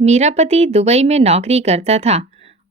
मेरा पति दुबई में नौकरी करता था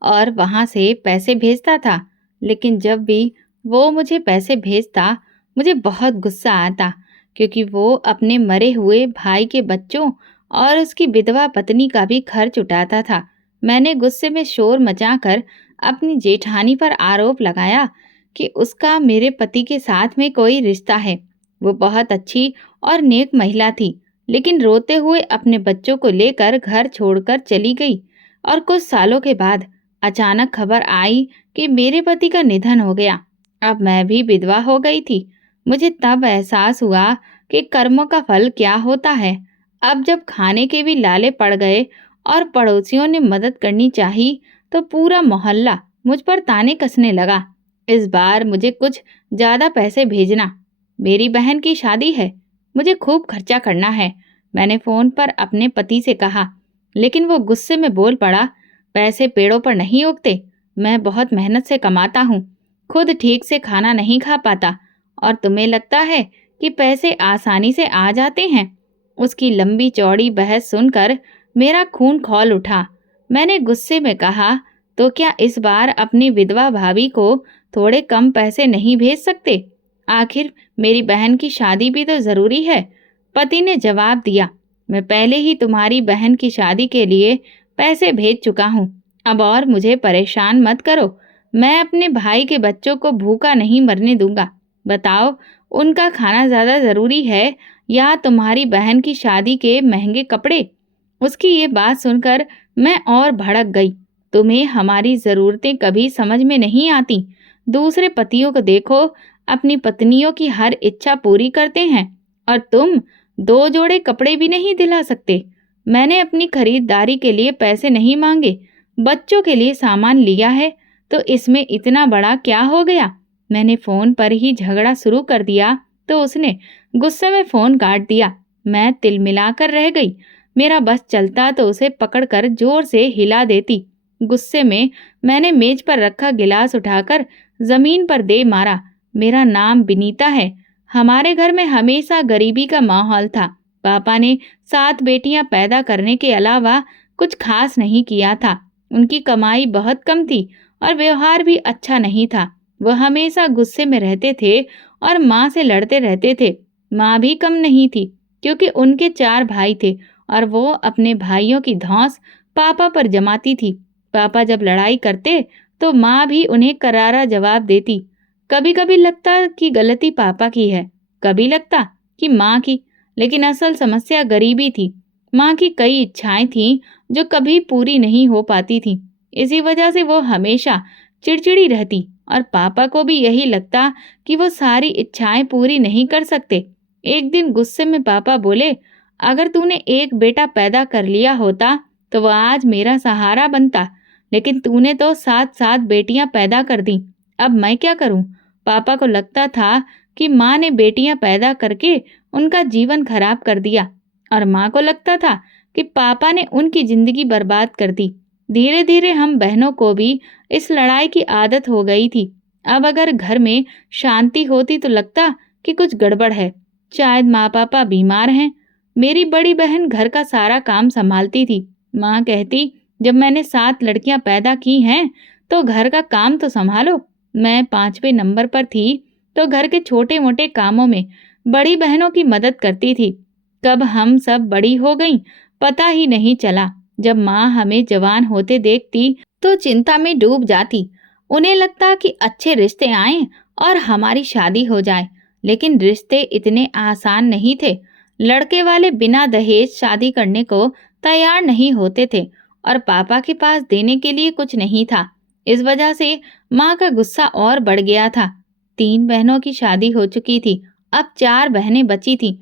और वहाँ से पैसे भेजता था। लेकिन जब भी वो मुझे पैसे भेजता, मुझे बहुत गुस्सा आता, क्योंकि वो अपने मरे हुए भाई के बच्चों और उसकी विधवा पत्नी का भी खर्च उठाता था। मैंने गुस्से में शोर मचाकर अपनी जेठानी पर आरोप लगाया कि उसका मेरे पति के साथ में कोई रिश्ता है। वो बहुत अच्छी और नेक महिला थी, लेकिन रोते हुए अपने बच्चों को लेकर घर छोड़कर चली गई। और कुछ सालों के बाद अचानक खबर आई कि मेरे पति का निधन हो गया। अब मैं भी विधवा हो गई थी। मुझे तब एहसास हुआ कि कर्मों का फल क्या होता है। अब जब खाने के भी लाले पड़ गए और पड़ोसियों ने मदद करनी चाहिए, तो पूरा मोहल्ला मुझ पर ताने कसने लगा। इस बार मुझे कुछ ज्यादा पैसे भेजना। मेरी बहन की शादी है, मुझे खूब खर्चा करना है। मैंने फोन पर अपने पति से कहा, लेकिन वो गुस्से में बोल पड़ा, पैसे पेड़ों पर नहीं उगते। मैं बहुत मेहनत से कमाता हूँ, खुद ठीक से खाना नहीं खा पाता, और तुम्हें लगता है कि पैसे आसानी से आ जाते हैं। उसकी लंबी चौड़ी बहस सुनकर मेरा खून खौल उठा। मैंने गुस्से में कहा, तो क्या इस बार अपनी विधवा भाभी को थोड़े कम पैसे नहीं भेज सकते? आखिर मेरी बहन की शादी भी तो जरूरी है। पति ने जवाब दिया, मैं पहले ही तुम्हारी बहन की शादी के लिए पैसे भेज चुका हूँ। अब और मुझे परेशान मत करो। मैं अपने भाई के बच्चों को भूखा नहीं मरने दूंगा। बताओ, उनका खाना ज्यादा जरूरी है या तुम्हारी बहन की शादी के महंगे कपड़े? उसकी ये बात सुनकर मैं और भड़क गई। तुम्हें हमारी जरूरतें कभी समझ में नहीं आती। दूसरे पतियों को देखो, अपनी पत्नियों की हर इच्छा पूरी करते हैं, और तुम 2 जोड़े कपड़े भी नहीं दिला सकते। मैंने अपनी खरीदारी के लिए पैसे नहीं मांगे, बच्चों के लिए सामान लिया है, तो इसमें इतना बड़ा क्या हो गया? मैंने फोन पर ही झगड़ा शुरू कर दिया तो उसने गुस्से में फोन काट दिया। मैं तिलमिलाकर रह गई। मेरा बस चलता तो उसे पकड़कर जोर से हिला देती। गुस्से में मैंने मेज पर रखा गिलास उठाकर जमीन पर दे मारा। मेरा नाम विनीता है। हमारे घर में हमेशा गरीबी का माहौल था। पापा ने 7 बेटियां पैदा करने के अलावा कुछ खास नहीं किया था। उनकी कमाई बहुत कम थी और व्यवहार भी अच्छा नहीं था। वह हमेशा गुस्से में रहते थे और माँ से लड़ते रहते थे। माँ भी कम नहीं थी, क्योंकि उनके 4 भाई थे और वो अपने भाइयों की धौंस पापा पर जमाती थी। पापा जब लड़ाई करते तो माँ भी उन्हें करारा जवाब देती। कभी कभी लगता कि गलती पापा की है, कभी लगता कि माँ की, लेकिन असल समस्या गरीबी थी। माँ की कई इच्छाएं थीं जो कभी पूरी नहीं हो पाती थीं। इसी वजह से वो हमेशा चिड़चिड़ी रहती, और पापा को भी यही लगता कि वो सारी इच्छाएं पूरी नहीं कर सकते। एक दिन गुस्से में पापा बोले, अगर तूने एक बेटा पैदा कर लिया होता तो वह आज मेरा सहारा बनता, लेकिन तूने तो 7 7 बेटियां पैदा कर दी। अब मैं क्या करूं? पापा को लगता था कि माँ ने बेटियां पैदा करके उनका जीवन खराब कर दिया, और माँ को लगता था कि पापा ने उनकी जिंदगी बर्बाद कर दी। धीरे धीरे हम बहनों को भी इस लड़ाई की आदत हो गई थी। अब अगर घर में शांति होती तो लगता कि कुछ गड़बड़ है। शायद माँ पापा बीमार हैं। मेरी बड़ी बहन घर का सारा काम संभालती थी। माँ कहती, जब मैंने 7 लड़कियां पैदा की हैं तो घर का काम तो संभालो। मैं 5वें नंबर पर थी तो घर के छोटे मोटे कामों में बड़ी बहनों की मदद करती थी। कब हम सब बड़ी हो गईं, पता ही नहीं चला। जब माँ हमें जवान होते देखती तो चिंता में डूब जाती। उन्हें लगता कि अच्छे रिश्ते आएं और हमारी शादी हो जाए, लेकिन रिश्ते इतने आसान नहीं थे। लड़के वाले बिना दहेज शादी करने को तैयार नहीं होते थे, और पापा के पास देने के लिए कुछ नहीं था। इस वजह से माँ का गुस्सा और बढ़ गया था। 3 बहनों की शादी हो चुकी थी, अब 4 बहनें बची थीं।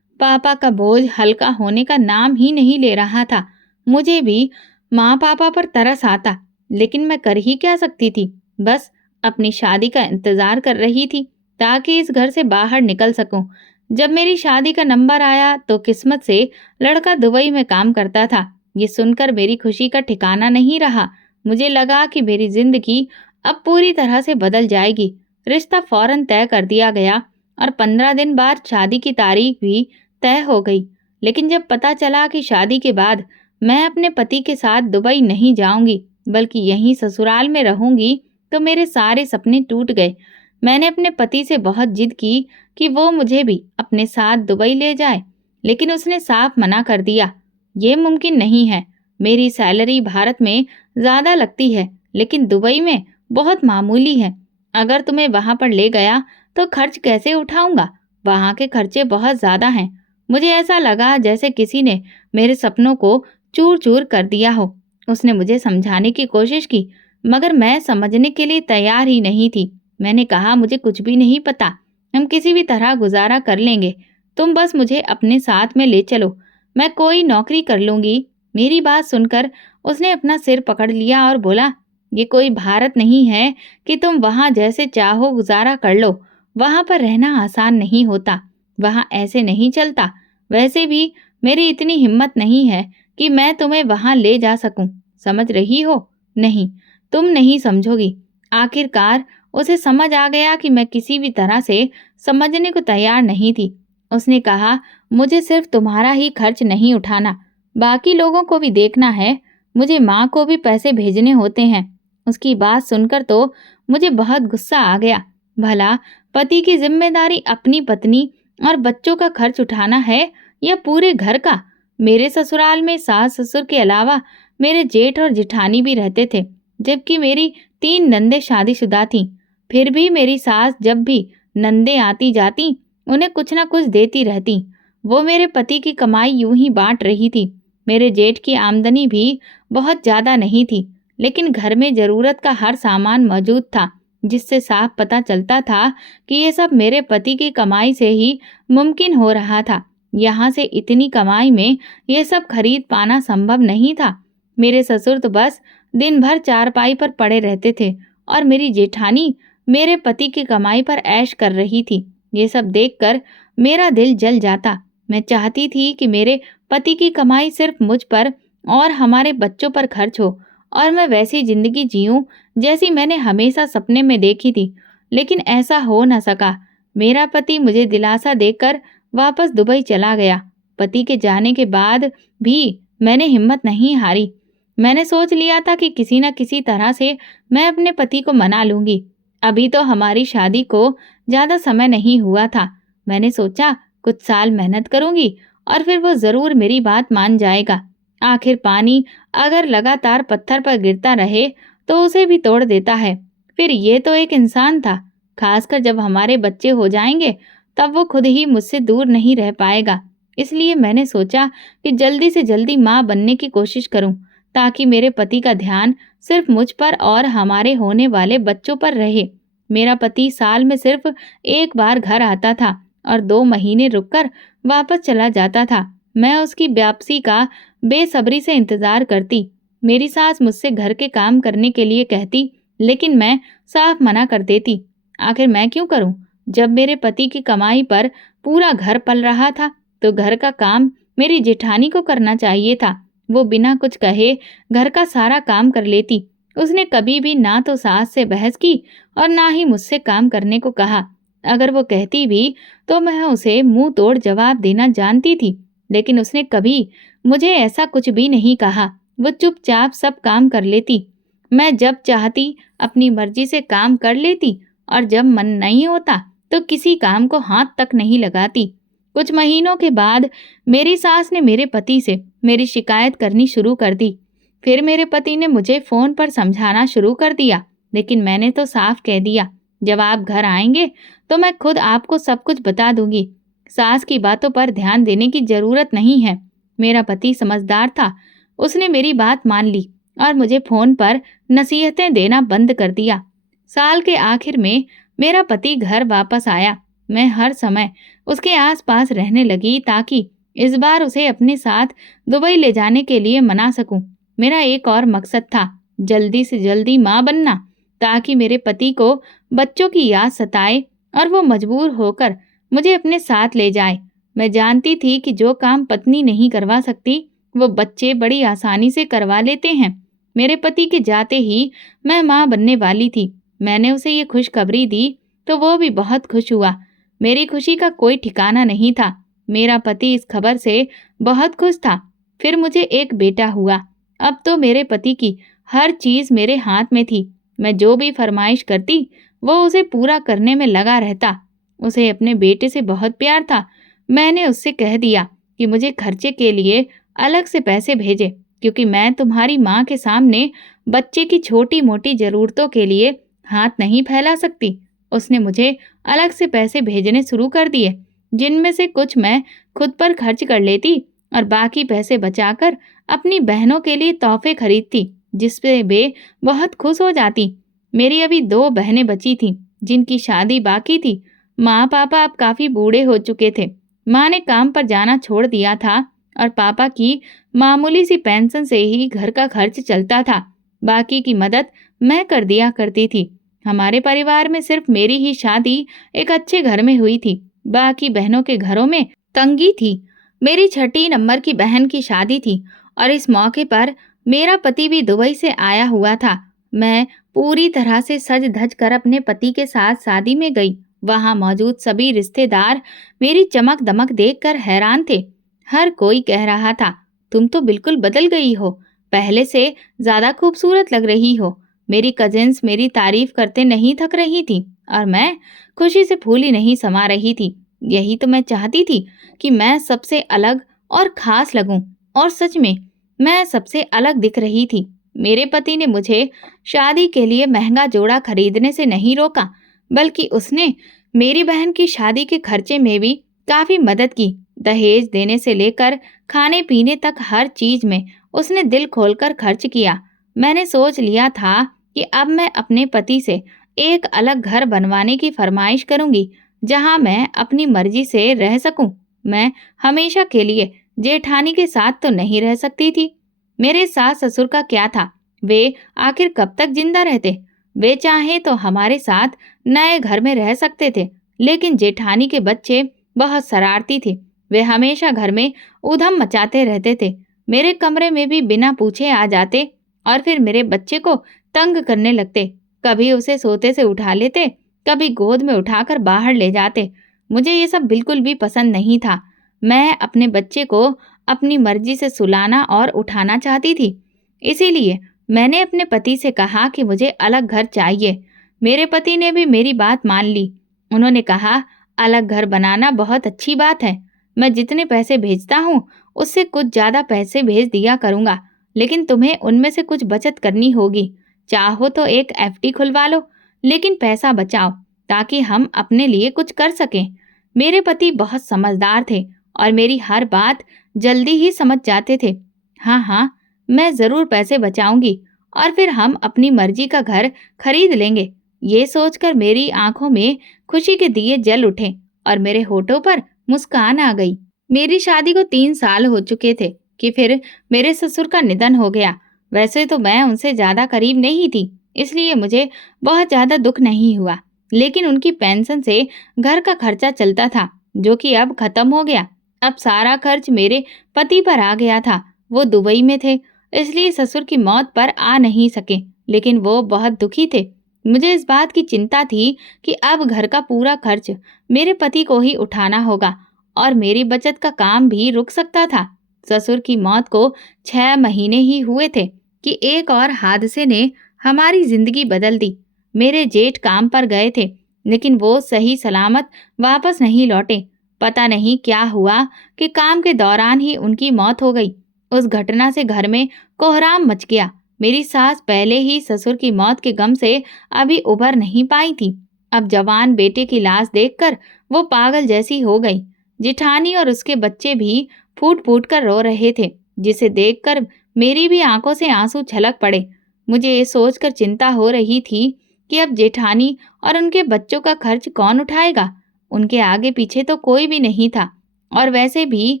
पापा का बोझ हल्का होने का नाम ही नहीं ले रहा था। मुझे भी माँ पापा पर तरस आता, लेकिन मैं कर ही क्या सकती थी? बस अपनी शादी का इंतजार कर रही थी ताकि इस घर से बाहर निकल सकूं। जब मेरी शादी का नंबर आया तो किस्मत से लड़का दुबई में काम करता था। ये सुनकर मेरी खुशी का ठिकाना नहीं रहा। मुझे लगा कि मेरी जिंदगी अब पूरी तरह से बदल जाएगी। रिश्ता फौरन तय कर दिया गया और 15 दिन बाद शादी की तारीख भी तय हो गई। लेकिन जब पता चला कि शादी के बाद मैं अपने पति के साथ दुबई नहीं जाऊंगी, बल्कि यहीं ससुराल में रहूंगी, तो मेरे सारे सपने टूट गए। मैंने अपने पति से बहुत जिद की कि वो मुझे भी अपने साथ दुबई ले जाए, लेकिन उसने साफ मना कर दिया। ये मुमकिन नहीं है। मेरी सैलरी भारत में ज़्यादा लगती है, लेकिन दुबई में बहुत मामूली है। अगर तुम्हें वहाँ पर ले गया तो खर्च कैसे उठाऊंगा? वहाँ के खर्चे बहुत ज़्यादा हैं। मुझे ऐसा लगा जैसे किसी ने मेरे सपनों को चूर चूर कर दिया हो। उसने मुझे समझाने की कोशिश की, मगर मैं समझने के लिए तैयार ही नहीं थी। मैंने कहा, मुझे कुछ भी नहीं पता, हम किसी भी तरह गुजारा कर लेंगे। तुम बस मुझे अपने साथ में ले चलो, मैं कोई नौकरी कर लूंगी। मेरी बात सुनकर उसने अपना सिर पकड़ लिया और बोला, ये कोई भारत नहीं है कि तुम वहाँ जैसे चाहो गुजारा कर लो। वहाँ पर रहना आसान नहीं होता, वहाँ ऐसे नहीं चलता। वैसे भी मेरी इतनी हिम्मत नहीं है कि मैं तुम्हें वहाँ ले जा सकूं। समझ रही हो? नहीं, तुम नहीं समझोगी। आखिरकार उसे समझ आ गया कि मैं किसी भी तरह से समझने को तैयार नहीं थी। उसने कहा, मुझे सिर्फ तुम्हारा ही खर्च नहीं उठाना, बाकी लोगों को भी देखना है। मुझे माँ को भी पैसे भेजने होते हैं। उसकी बात सुनकर तो मुझे बहुत गुस्सा आ गया। भला पति की जिम्मेदारी अपनी पत्नी और बच्चों का खर्च उठाना है या पूरे घर का? मेरे ससुराल में सास ससुर के अलावा मेरे जेठ और जेठानी भी रहते थे, जबकि मेरी 3 नंदे शादीशुदा थीं। फिर भी मेरी सास जब भी नंदे आती जाती उन्हें कुछ न कुछ देती रहती। वो मेरे पति की कमाई यूं ही बांट रही थी। मेरे जेठ की आमदनी भी बहुत ज्यादा नहीं थी, लेकिन घर में जरूरत का हर सामान मौजूद था, जिससे साफ पता चलता था कि ये सब मेरे पति की कमाई से ही मुमकिन हो रहा था। यहाँ से इतनी कमाई में ये सब खरीद पाना संभव नहीं था। मेरे ससुर तो बस दिन भर चारपाई पर पड़े रहते थे और मेरी जेठानी मेरे पति की कमाई पर ऐश कर रही थी। ये सब देखकर मेरा दिल जल जाता। मैं चाहती थी कि मेरे पति की कमाई सिर्फ मुझ पर और हमारे बच्चों पर खर्च हो और मैं वैसी जिंदगी जीऊं जैसी मैंने हमेशा सपने में देखी थी, लेकिन ऐसा हो न सका। मेरा पति मुझे दिलासा देकर वापस दुबई चला गया। पति के जाने के बाद भी मैंने हिम्मत नहीं हारी। मैंने सोच लिया था कि किसी न किसी तरह से मैं अपने पति को मना लूंगी। अभी तो हमारी शादी को ज्यादा समय नहीं हुआ था। मैंने सोचा कुछ साल मेहनत करूंगी और फिर वो जरूर मेरी बात मान जाएगा। आखिर पानी अगर लगातार पत्थर पर गिरता रहे तो उसे भी तोड़ देता है। फिर ये तो एक इंसान था, खासकर जब हमारे बच्चे हो जाएंगे तब वो खुद ही मुझसे दूर नहीं रह पाएगा। इसलिए मैंने सोचा कि जल्दी से जल्दी माँ बनने की कोशिश करूं, ताकि मेरे पति का ध्यान सिर्फ मुझ पर और हमारे होने वाले बच्चों पर रहे। मेरा पति साल में सिर्फ एक बार घर आता था और 2 महीने रुककर वापस चला जाता था। मैं उसकी वापसी का बेसब्री से इंतजार करती। मेरी सास मुझसे घर के काम करने के लिए कहती, लेकिन मैं साफ मना कर देती। आखिर मैं क्यों करूं? जब मेरे पति की कमाई पर पूरा घर पल रहा था, तो घर का काम मेरी जेठानी को करना चाहिए था। वो बिना कुछ कहे घर का सारा काम कर लेती। उसने कभी भी ना तो सास से बहस की और ना ही मुझसे काम करने को कहा। अगर वो कहती भी तो मैं उसे मुंह तोड़ जवाब देना जानती थी, लेकिन उसने कभी मुझे ऐसा कुछ भी नहीं कहा। वो चुपचाप सब काम कर लेती। मैं जब चाहती अपनी मर्जी से काम कर लेती और जब मन नहीं होता तो किसी काम को हाथ तक नहीं लगाती। कुछ महीनों के बाद मेरी सास ने मेरे पति से मेरी शिकायत करनी शुरू कर दी। फिर मेरे पति ने मुझे फोन पर समझाना शुरू कर दिया, लेकिन मैंने तो साफ कह दिया, जब आप घर आएंगे तो मैं खुद आपको सब कुछ बता दूंगी। सास की बातों पर ध्यान देने की जरूरत नहीं है। मेरा पति समझदार था। उसने मेरी बात मान ली और मुझे फोन पर नसीहतें देना बंद कर दिया। साल के आखिर में मेरा पति घर वापस आया। मैं हर समय उसके आसपास रहने लगी ताकि इस बार उसे अपने साथ दुबई ले जाने के लिए मना सकूं। मेरा एक और मकसद था, जल्दी से जल्दी माँ बनना, ताकि मेरे पति को बच्चों की याद सताए और वो मजबूर होकर मुझे अपने साथ ले जाए। मैं जानती थी कि जो काम पत्नी नहीं करवा सकती वो बच्चे बड़ी आसानी से करवा लेते हैं। मेरे पति के जाते ही मैं माँ बनने वाली थी। मैंने उसे ये खुशखबरी दी तो वो भी बहुत खुश हुआ। मेरी खुशी का कोई ठिकाना नहीं था। मेरा पति इस खबर से बहुत खुश था। फिर मुझे एक बेटा हुआ। अब तो मेरे पति की हर चीज़ मेरे हाथ में थी। मैं जो भी फरमाइश करती, वो उसे पूरा करने में लगा रहता। उसे अपने बेटे से बहुत प्यार था। मैंने उससे कह दिया कि मुझे खर्चे के लिए अलग से पैसे भेजे, क्योंकि मैं तुम्हारी माँ के सामने बच्चे की छोटी-मोटी ज़रूरतों के लिए हाथ नहीं फैला सकती। उसने मुझे अलग से पैसे भेजने शुरू कर दिए, जिनमें से कुछ मैं खुद पर खर्च कर लेती और बाकी पैसे बचाकर अपनी बहनों के लिए तोहफे खरीदती, जिससे वे बहुत खुश हो जाती। मेरी अभी 2 बहनें बची थीं, जिनकी शादी बाकी थी। माँ-पापा अब काफ़ी बूढ़े हो चुके थे। माँ ने काम पर जाना छोड़ दिया था और पापा की मामूली सी पेंशन से ही घर का खर्च चलता था। बाकी की मदद मैं कर दिया करती थी। हमारे परिवार में सिर्फ मेरी ही शादी एक अच्छे घर में हुई थी। बाकी बहनों के घरों में तंगी थी। मेरी छठी नंबर की बहन की शादी थी और इस मौके पर मेरा पति भी दुबई से आया हुआ था। मैं पूरी तरह से सज धज कर अपने पति के साथ शादी में गई। वहां मौजूद सभी रिश्तेदार मेरी चमक दमक देखकर हैरान थे। हर कोई कह रहा था, तुम तो बिल्कुल बदल गई हो, पहले से ज्यादा खूबसूरत लग रही हो। मेरी कजिन्स मेरी तारीफ करते नहीं थक रही थी और मैं खुशी से फूली नहीं समा रही थी। यही तो मैं चाहती थी कि मैं सबसे अलग और खास लगूं, और सच में मैं सबसे अलग दिख रही थी। मेरे पति ने मुझे शादी के लिए महंगा जोड़ा खरीदने से नहीं रोका, बल्कि उसने मेरी बहन की शादी के खर्चे में भी काफी मदद की। दहेज देने से लेकर खाने पीने तक हर चीज में उसने दिल खोलकर खर्च किया। मैंने सोच लिया था कि अब मैं अपने पति से एक अलग घर बनवाने की फरमाइश करूंगी, जहां मैं अपनी मर्जी से रह सकूं। मैं हमेशा के लिए जेठानी के साथ तो नहीं रह सकती थी। मेरे सास ससुर का क्या था, वे आखिर कब तक जिंदा रहते। वे चाहे तो हमारे साथ नए घर में रह सकते थे, लेकिन जेठानी के बच्चे बहुत शरारती थे। वे हमेशा घर में ऊधम मचाते रहते थे। मेरे कमरे में भी बिना पूछे आ जाते और फिर मेरे बच्चे को तंग करने लगते। कभी उसे सोते से उठा लेते, कभी गोद में उठाकर बाहर ले जाते। मुझे ये सब बिल्कुल भी पसंद नहीं था। मैं अपने बच्चे को अपनी मर्जी से सुलाना और उठाना चाहती थी। इसीलिए मैंने अपने पति से कहा कि मुझे अलग घर चाहिए। मेरे पति ने भी मेरी बात मान ली। उन्होंने कहा, अलग घर बनाना बहुत अच्छी बात है। मैं जितने पैसे भेजता हूँ, उससे कुछ ज़्यादा पैसे भेज दिया करूँगा, लेकिन तुम्हें उनमें से कुछ बचत करनी होगी। चाहो तो एक एफडी खुलवा लो, लेकिन पैसा बचाओ ताकि हम अपने लिए कुछ कर सकें। मेरे पति बहुत समझदार थे और मेरी हर बात जल्दी ही समझ जाते थे। हाँ हाँ, मैं ज़रूर पैसे बचाऊंगी और फिर हम अपनी मर्जी का घर खरीद लेंगे। ये सोचकर मेरी आंखों में खुशी के दिए जल उठे और मेरे होठों पर मुस्कान आ गई। मेरी शादी को 3 साल हो चुके थे कि फिर मेरे ससुर का निधन हो गया। वैसे तो मैं उनसे ज़्यादा करीब नहीं थी, इसलिए मुझे बहुत ज़्यादा दुख नहीं हुआ। लेकिन उनकी पेंशन से घर का खर्चा चलता था, जो कि अब खत्म हो गया। अब सारा खर्च मेरे पति पर आ गया था। वो दुबई में थे, इसलिए ससुर की मौत पर आ नहीं सके, लेकिन वो बहुत दुखी थे। मुझे इस बात की चिंता थी कि अब घर का पूरा खर्च मेरे पति को ही उठाना होगा और मेरी बचत का काम भी रुक सकता था। ससुर की मौत को 6 महीने ही हुए थे कि एक और हादसे ने हमारी जिंदगी बदल दी। मेरे जेठ काम पर गए थे, लेकिन वो सही सलामत वापस नहीं लौटे। पता नहीं क्या हुआ कि काम के दौरान ही उनकी मौत हो गई। उस घटना से घर में कोहराम मच गया। मेरी सास पहले ही ससुर की मौत के गम से अभी उबर नहीं पाई थी। अब जवान बेटे की लाश देखकर वो पागल जैसी हो गई। जिठानी और उसके बच्चे भी फूट फूट कर रो रहे थे, जिसे देखकर मेरी भी आंखों से आंसू छलक पड़े। मुझे ये सोचकर चिंता हो रही थी कि अब जेठानी और उनके बच्चों का खर्च कौन उठाएगा। उनके आगे पीछे तो कोई भी नहीं था, और वैसे भी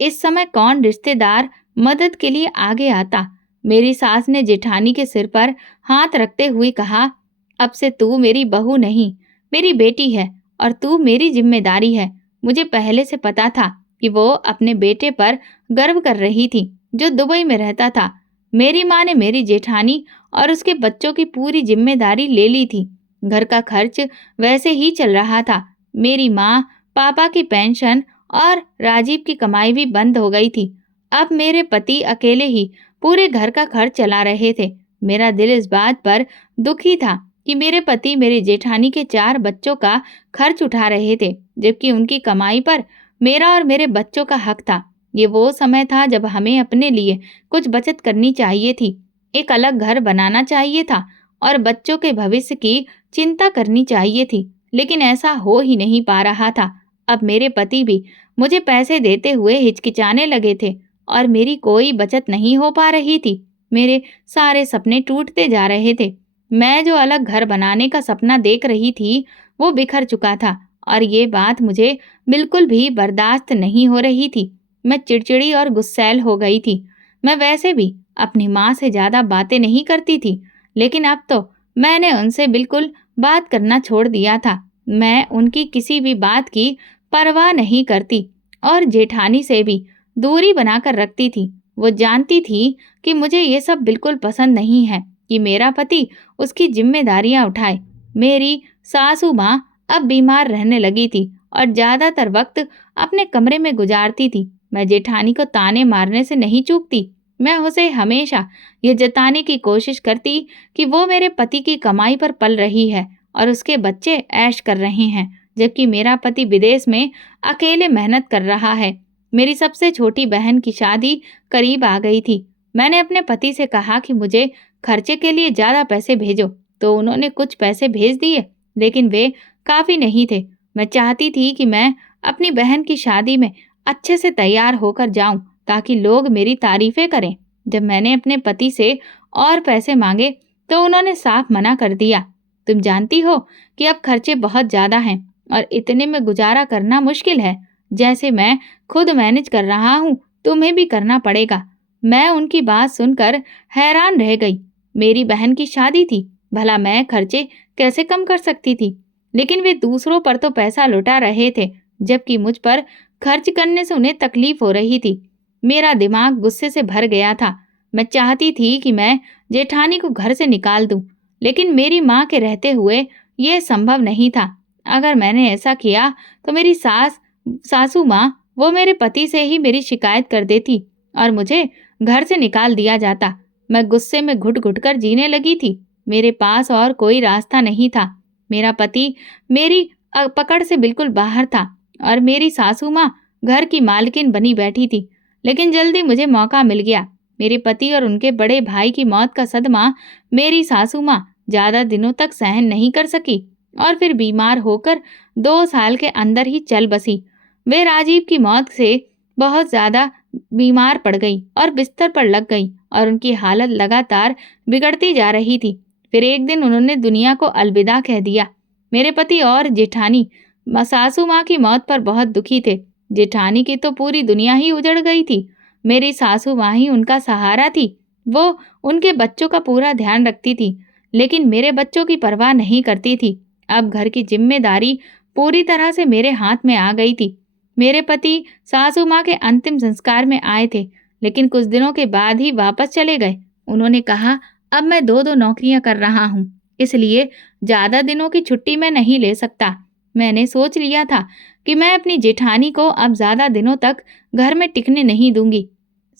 इस समय कौन रिश्तेदार मदद के लिए आगे आता। मेरी सास ने जेठानी के सिर पर हाथ रखते हुए कहा, अब से तू मेरी बहू नहीं, मेरी बेटी है और तू मेरी जिम्मेदारी है। मुझे पहले से पता था कि वो अपने बेटे पर गर्व कर रही थी, जो दुबई में रहता था। मेरी माँ ने मेरी जेठानी और उसके बच्चों की पूरी जिम्मेदारी ले ली थी। घर का खर्च वैसे ही चल रहा था। मेरी माँ, पापा की पेंशन और राजीव की कमाई भी बंद हो गई थी। अब मेरे पति अकेले ही पूरे घर का खर्च चला रहे थे। मेरा दिल इस बात पर दुखी था कि मेरे पति मेरी जेठानी के 4 बच्चों का खर्च उठा रहे थे, जबकि उनकी कमाई पर मेरा और मेरे बच्चों का हक था। ये वो समय था जब हमें अपने लिए कुछ बचत करनी चाहिए थी, एक अलग घर बनाना चाहिए था और बच्चों के भविष्य की चिंता करनी चाहिए थी, लेकिन ऐसा हो ही नहीं पा रहा था। अब मेरे पति भी मुझे पैसे देते हुए हिचकिचाने लगे थे और मेरी कोई बचत नहीं हो पा रही थी। मेरे सारे सपने टूटते जा रहे थे। मैं जो अलग घर बनाने का सपना देख रही थी, वो बिखर चुका था और ये बात मुझे बिल्कुल भी बर्दाश्त नहीं हो रही थी। मैं चिड़चिड़ी और गुस्सैल हो गई थी। मैं वैसे भी अपनी माँ से ज़्यादा बातें नहीं करती थी, लेकिन अब तो मैंने उनसे बिल्कुल बात करना छोड़ दिया था। मैं उनकी किसी भी बात की परवाह नहीं करती और जेठानी से भी दूरी बनाकर रखती थी। वो जानती थी कि मुझे ये सब बिल्कुल पसंद नहीं है कि मेरा पति उसकी जिम्मेदारियां उठाए। मेरी सासू माँ अब बीमार रहने लगी थी और ज़्यादातर वक्त अपने कमरे में गुजारती थी। मैं जेठानी को ताने मारने से नहीं चूकती। मैं उसे हमेशा ये जताने की कोशिश करती कि वो मेरे पति की कमाई पर पल रही है और उसके बच्चे ऐश कर रहे हैं, जबकि मेरा पति विदेश में अकेले मेहनत कर रहा है। मेरी सबसे छोटी बहन की शादी करीब आ गई थी। मैंने अपने पति से कहा कि मुझे खर्चे के लिए ज़्यादा पैसे भेजो, तो उन्होंने कुछ पैसे भेज दिए, लेकिन वे काफ़ी नहीं थे। मैं चाहती थी कि मैं अपनी बहन की शादी में अच्छे से तैयार होकर जाऊं, ताकि लोग मेरी तारीफें करें। जब मैंने अपने पति से और पैसे मांगे, तो उन्होंने साफ मना कर दिया। तुम जानती हो कि अब खर्चे बहुत ज़्यादा हैं और इतने में गुजारा करना मुश्किल है। जैसे मैं खुद मैनेज कर रहा हूँ, तुम्हें भी करना पड़ेगा। मैं उनकी बात सुनकर हैरान रह गई। मेरी बहन की शादी थी, भला मैं खर्चे कैसे कम कर सकती थी? लेकिन वे दूसरों पर तो पैसा लुटा रहे थे, जबकि मुझ पर खर्च करने से उन्हें तकलीफ हो रही थी। मेरा दिमाग गुस्से से भर गया था। मैं चाहती थी कि मैं जेठानी को घर से निकाल दूं, लेकिन मेरी माँ के रहते हुए यह संभव नहीं था। अगर मैंने ऐसा किया तो मेरी सासू माँ वो मेरे पति से ही मेरी शिकायत कर देती और मुझे घर से निकाल दिया जाता। मैं गुस्से में घुट घुट कर जीने लगी थी। मेरे पास और कोई रास्ता नहीं था। मेरा पति मेरी पकड़ से बिल्कुल बाहर था और मेरी सासू माँ घर की मालकिन बनी बैठी थी। लेकिन जल्दी मुझे मौका मिल गया। मेरे पति और उनके बड़े भाई की मौत का सदमा मेरी सासू माँ ज़्यादा दिनों तक सहन नहीं कर सकी और फिर बीमार होकर 2 साल के अंदर ही चल बसी। वे राजीव की मौत से बहुत ज़्यादा बीमार पड़ गई और बिस्तर पर लग गई और उनकी हालत लगातार बिगड़ती जा रही थी। फिर एक दिन उन्होंने दुनिया को अलविदा कह दिया। मेरे पति और जेठानी सासू माँ की मौत पर बहुत दुखी थे। जेठानी की तो पूरी दुनिया ही उजड़ गई थी। मेरी सासू माँ ही उनका सहारा थी। वो उनके बच्चों का पूरा ध्यान रखती थी, लेकिन मेरे बच्चों की परवाह नहीं करती थी। अब घर की जिम्मेदारी पूरी तरह से मेरे हाथ में आ गई थी। मेरे पति सासू माँ के अंतिम संस्कार में आए थे, लेकिन कुछ दिनों के बाद ही वापस चले गए। उन्होंने कहा, अब मैं 2-2 नौकरियां कर रहा हूँ, इसलिए ज़्यादा दिनों की छुट्टी मैं नहीं ले सकता। मैंने सोच लिया था कि मैं अपनी जेठानी को अब ज़्यादा दिनों तक घर में टिकने नहीं दूंगी।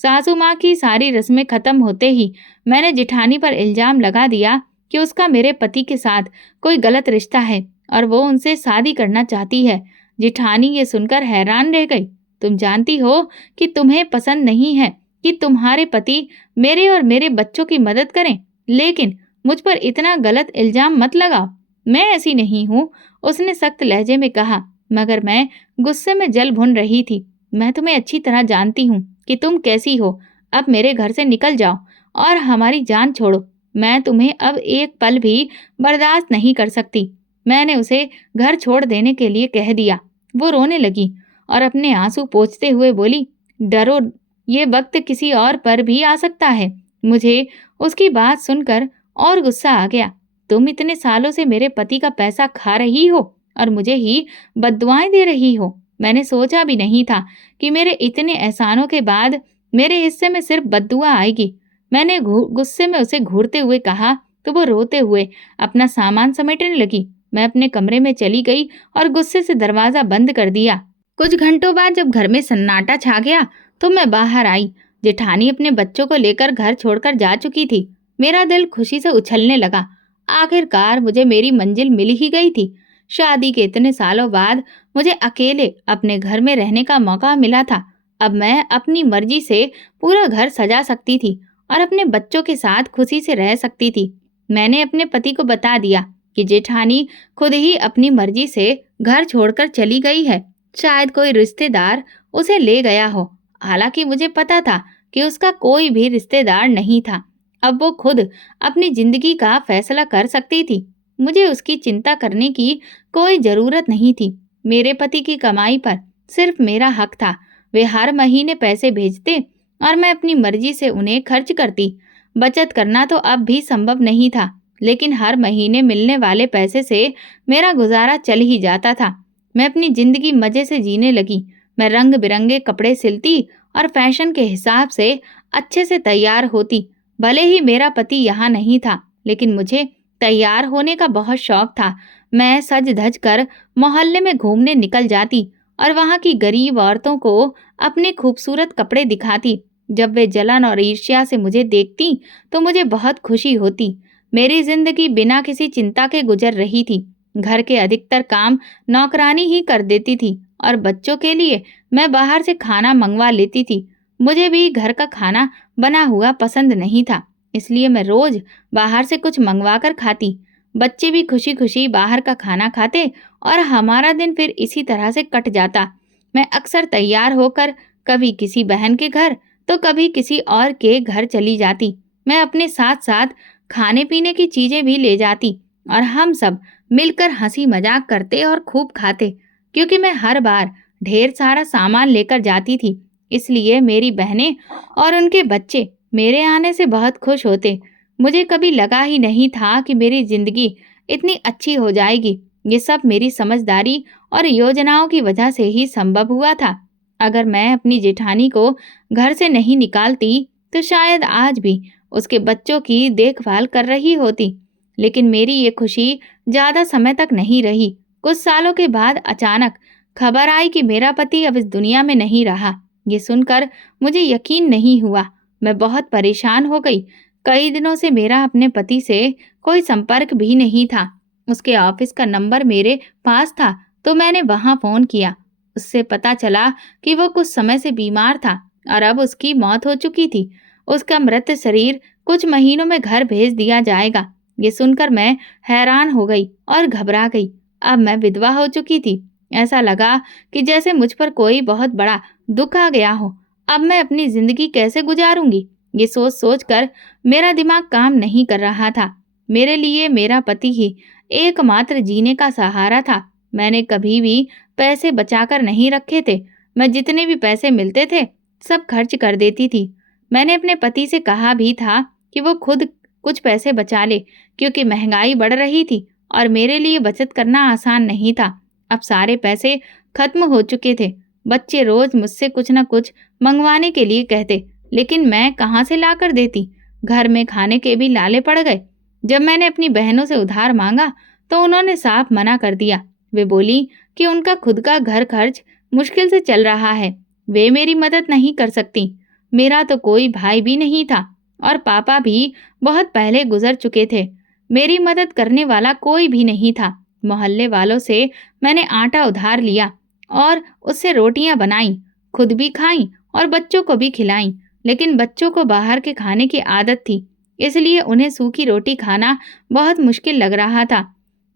सासू माँ की सारी रस्में खत्म होते ही मैंने जेठानी पर इल्ज़ाम लगा दिया कि उसका मेरे पति के साथ कोई गलत रिश्ता है और वो उनसे शादी करना चाहती है। जेठानी ये सुनकर हैरान रह गई। तुम जानती हो कि तुम्हें पसंद नहीं है कि तुम्हारे पति मेरे और मेरे बच्चों की मदद करें, लेकिन मुझ पर इतना गलत इल्ज़ाम मत लगाओ। मैं ऐसी नहीं हूँ, उसने सख्त लहजे में कहा, मगर मैं गुस्से में जल भुन रही थी। मैं तुम्हें अच्छी तरह जानती हूँ कि तुम कैसी हो। अब मेरे घर से निकल जाओ और हमारी जान छोड़ो। मैं तुम्हें अब एक पल भी बर्दाश्त नहीं कर सकती। मैंने उसे घर छोड़ देने के लिए कह दिया। वो रोने लगी और अपने आंसू पोंछते हुए बोली, डरो, ये वक्त किसी और पर भी आ सकता है। मुझे उसकी बात सुनकर और गुस्सा आ गया। तुम इतने सालों से मेरे पति का पैसा खा रही हो और मुझे ही बद्दुआएं दे रही हो। मैंने सोचा भी नहीं था कि मेरे इतने एहसानों के बाद मेरे हिस्से में सिर्फ बद्दुआ आएगी। मैंने गुस्से में उसे घूरते हुए कहा, तो वो रोते हुए अपना सामान समेटने लगी। मैं अपने कमरे में चली गई और गुस्से से दरवाज़ा बंद कर दिया। कुछ घंटों बाद जब घर में सन्नाटा छा गया, तो मैं बाहर आई जेठानी अपने बच्चों को लेकर घर छोड़कर जा चुकी थी। मेरा दिल खुशी से उछलने लगा। आखिरकार मुझे मेरी मंजिल मिल ही गई थी। शादी के इतने सालों बाद मुझे अकेले अपने घर में रहने का मौका मिला था। अब मैं अपनी मर्जी से पूरा घर सजा सकती थी और अपने बच्चों के साथ खुशी से रह सकती थी। मैंने अपने पति को बता दिया कि जेठानी खुद ही अपनी मर्जी से घर छोड़कर चली गई है। शायद कोई रिश्तेदार उसे ले गया हो। हालांकि मुझे पता था कि उसका कोई भी रिश्तेदार नहीं था। अब वो खुद अपनी जिंदगी का फैसला कर सकती थी। मुझे उसकी चिंता करने की कोई जरूरत नहीं थी। मेरे पति की कमाई पर सिर्फ मेरा हक था। वे हर महीने पैसे भेजते और मैं अपनी मर्जी से उन्हें खर्च करती। बचत करना तो अब भी संभव नहीं था, लेकिन हर महीने मिलने वाले पैसे से मेरा गुजारा चल ही जाता था। मैं अपनी जिंदगी मजे से जीने लगी। मैं रंग बिरंगे कपड़े सिलती और फैशन के हिसाब से अच्छे से तैयार होती। भले ही मेरा पति यहाँ नहीं था, लेकिन मुझे तैयार होने का बहुत शौक था। मैं सज धज कर मोहल्ले में घूमने निकल जाती और वहाँ की गरीब औरतों को अपने खूबसूरत कपड़े दिखाती। जब वे जलन और ईर्ष्या से मुझे देखती तो मुझे बहुत खुशी होती। मेरी जिंदगी बिना किसी चिंता के गुजर रही थी। घर के अधिकतर काम नौकरानी ही कर देती थी और बच्चों के लिए मैं बाहर से खाना मंगवा लेती थी। मुझे भी घर का खाना बना हुआ पसंद नहीं था, इसलिए मैं रोज बाहर से कुछ मंगवा कर खाती। बच्चे भी खुशी खुशी बाहर का खाना खाते और हमारा दिन फिर इसी तरह से कट जाता। मैं अक्सर तैयार होकर कभी किसी बहन के घर तो कभी किसी और के घर चली जाती। मैं अपने साथ साथ खाने पीने की चीजें भी ले जाती और हम सब मिलकर हंसी मजाक करते और खूब खाते। क्योंकि मैं हर बार ढेर सारा सामान लेकर जाती थी, इसलिए मेरी बहनें और उनके बच्चे मेरे आने से बहुत खुश होते। मुझे कभी लगा ही नहीं था कि मेरी जिंदगी इतनी अच्छी हो जाएगी। ये सब मेरी समझदारी और योजनाओं की वजह से ही संभव हुआ था। अगर मैं अपनी जेठानी को घर से नहीं निकालती तो शायद आज भी उसके बच्चों की देखभाल कर रही होती। लेकिन मेरी ये खुशी ज्यादा समय तक नहीं रही। कुछ सालों के बाद अचानक खबर आई कि मेरा पति अब इस दुनिया में नहीं रहा। ये सुनकर मुझे यकीन नहीं हुआ। मैं बहुत परेशान हो गई। कई दिनों से मेरा अपने पति से कोई संपर्क भी नहीं था। उसके ऑफिस का नंबर मेरे पास था तो मैंने वहां फोन किया। उससे पता चला कि वो कुछ समय से बीमार था और अब उसकी मौत हो चुकी थी। उसका मृत शरीर कुछ महीनों में घर भेज दिया जाएगा। ये सुनकर मैं हैरान हो गई और घबरा गई। अब मैं विधवा हो चुकी थी। ऐसा लगा कि जैसे मुझ पर कोई बहुत बड़ा दुख आ गया हो। अब मैं अपनी जिंदगी कैसे गुजारूंगी? ये सोच सोच कर मेरा दिमाग काम नहीं कर रहा था। मेरे लिए मेरा पति ही एकमात्र जीने का सहारा था। मैंने कभी भी पैसे बचाकर नहीं रखे थे। मैं जितने भी पैसे मिलते थे सब खर्च कर देती थी। मैंने अपने पति से कहा भी था कि वो खुद कुछ पैसे बचा ले, क्योंकि महंगाई बढ़ रही थी और मेरे लिए बचत करना आसान नहीं था। अब सारे पैसे खत्म हो चुके थे। बच्चे रोज मुझसे कुछ न कुछ मंगवाने के लिए कहते, लेकिन मैं कहाँ से ला कर देती? घर में खाने के भी लाले पड़ गए। जब मैंने अपनी बहनों से उधार मांगा तो उन्होंने साफ मना कर दिया। वे बोली कि उनका खुद का घर खर्च मुश्किल से चल रहा है, वे मेरी मदद नहीं कर सकती। मेरा तो कोई भाई भी नहीं था और पापा भी बहुत पहले गुजर चुके थे। मेरी मदद करने वाला कोई भी नहीं था। मोहल्ले वालों से मैंने आटा उधार लिया और उससे रोटियां बनाई, खुद भी खाई और बच्चों को भी खिलाई। लेकिन बच्चों को बाहर के खाने की आदत थी, इसलिए उन्हें सूखी रोटी खाना बहुत मुश्किल लग रहा था।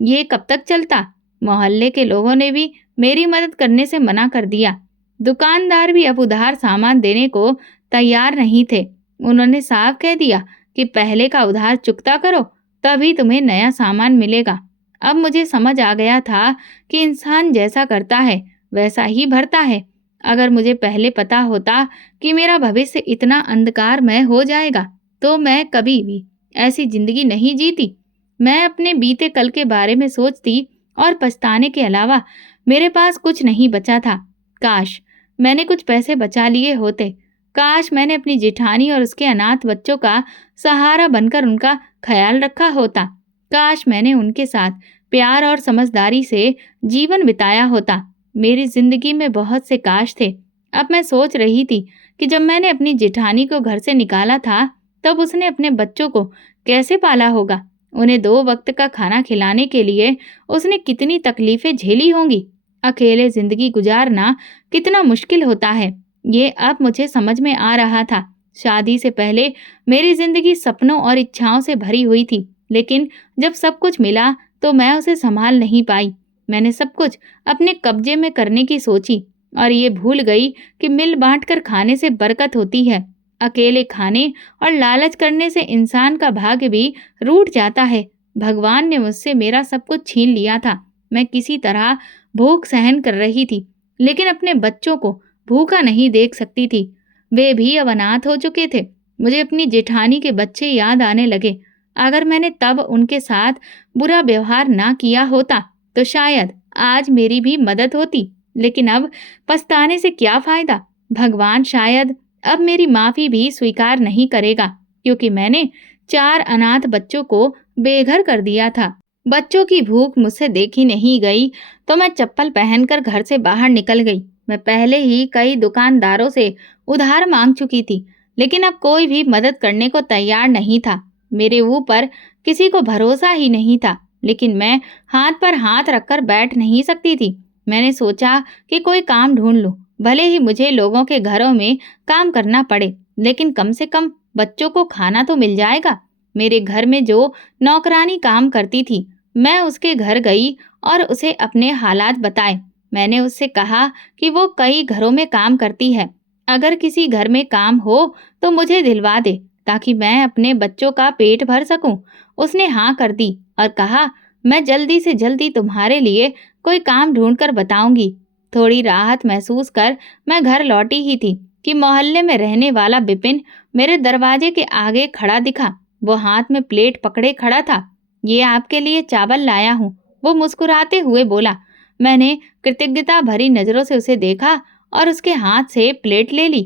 ये कब तक चलता? मोहल्ले के लोगों ने भी मेरी मदद करने से मना कर दिया। दुकानदार भी अब उधार सामान देने को तैयार नहीं थे। उन्होंने साफ कह दिया कि पहले का उधार चुकता करो, तभी तुम्हें नया सामान मिलेगा। अब मुझे समझ आ गया था कि इंसान जैसा करता है वैसा ही भरता है। अगर मुझे पहले पता होता कि मेरा भविष्य इतना अंधकारमय हो जाएगा तो मैं कभी भी ऐसी जिंदगी नहीं जीती। मैं अपने बीते कल के बारे में सोचती और पछताने के अलावा मेरे पास कुछ नहीं बचा था। काश मैंने कुछ पैसे बचा लिए होते। काश मैंने अपनी जेठानी और उसके अनाथ बच्चों का सहारा बनकर उनका ख्याल रखा होता। काश मैंने उनके साथ प्यार और समझदारी से जीवन बिताया होता। मेरी जिंदगी में बहुत से काश थे। अब मैं सोच रही थी कि जब मैंने अपनी जेठानी को घर से निकाला था, तब उसने अपने बच्चों को कैसे पाला होगा। उन्हें 2 वक्त का खाना खिलाने के लिए उसने कितनी तकलीफें झेली होंगी। अकेले जिंदगी गुजारना कितना मुश्किल होता है, ये अब मुझे समझ में आ रहा था। शादी से पहले मेरी जिंदगी सपनों और इच्छाओं से भरी हुई थी, लेकिन जब सब कुछ मिला तो मैं उसे संभाल नहीं पाई। मैंने सब कुछ अपने कब्जे में करने की सोची और ये भूल गई कि मिल बांट कर खाने से बरकत होती है। अकेले खाने और लालच करने से इंसान का भाग्य भी रूठ जाता है। भगवान ने मुझसे मेरा सब कुछ छीन लिया था। मैं किसी तरह भूख सहन कर रही थी, लेकिन अपने बच्चों को भूखा नहीं देख सकती थी। वे भी अब अनाथ हो चुके थे। मुझे अपनी जेठानी के बच्चे याद आने लगे। अगर मैंने तब उनके साथ बुरा व्यवहार ना किया होता तो शायद आज मेरी भी मदद होती, लेकिन अब पछताने से क्या फायदा। भगवान शायद अब मेरी माफी भी स्वीकार नहीं करेगा, क्योंकि मैंने 4 अनाथ बच्चों को बेघर कर दिया था। बच्चों की भूख मुझसे देखी नहीं गई तो मैं चप्पल पहनकर घर से बाहर निकल गई। मैं पहले ही कई दुकानदारों से उधार मांग चुकी थी, लेकिन अब कोई भी मदद करने को तैयार नहीं था। मेरे ऊपर किसी को भरोसा ही नहीं था, लेकिन मैं हाथ पर हाथ रखकर बैठ नहीं सकती थी। मैंने सोचा कि कोई काम ढूंढ लूं, भले ही मुझे लोगों के घरों में काम करना पड़े, लेकिन कम से कम बच्चों को खाना तो मिल जाएगा। मेरे घर में जो नौकरानी काम करती थी, मैं उसके घर गई और उसे अपने हालात बताए। मैंने उससे कहा कि वो कई घरों में काम करती है, अगर किसी घर में काम हो तो मुझे दिलवा दे, ताकि मैं अपने बच्चों का पेट भर सकूं। उसने हाँ कर दी और कहा, मैं जल्दी से जल्दी तुम्हारे लिए कोई काम ढूंढकर बताऊंगी। थोड़ी राहत महसूस कर मैं घर लौटी ही थी कि मोहल्ले में रहने वाला विपिन मेरे दरवाजे के आगे खड़ा दिखा। वो हाथ में प्लेट पकड़े खड़ा था। ये आपके लिए चावल लाया हूँ, वो मुस्कुराते हुए बोला। मैंने कृतज्ञता भरी नजरों से उसे देखा और उसके हाथ से प्लेट ले ली।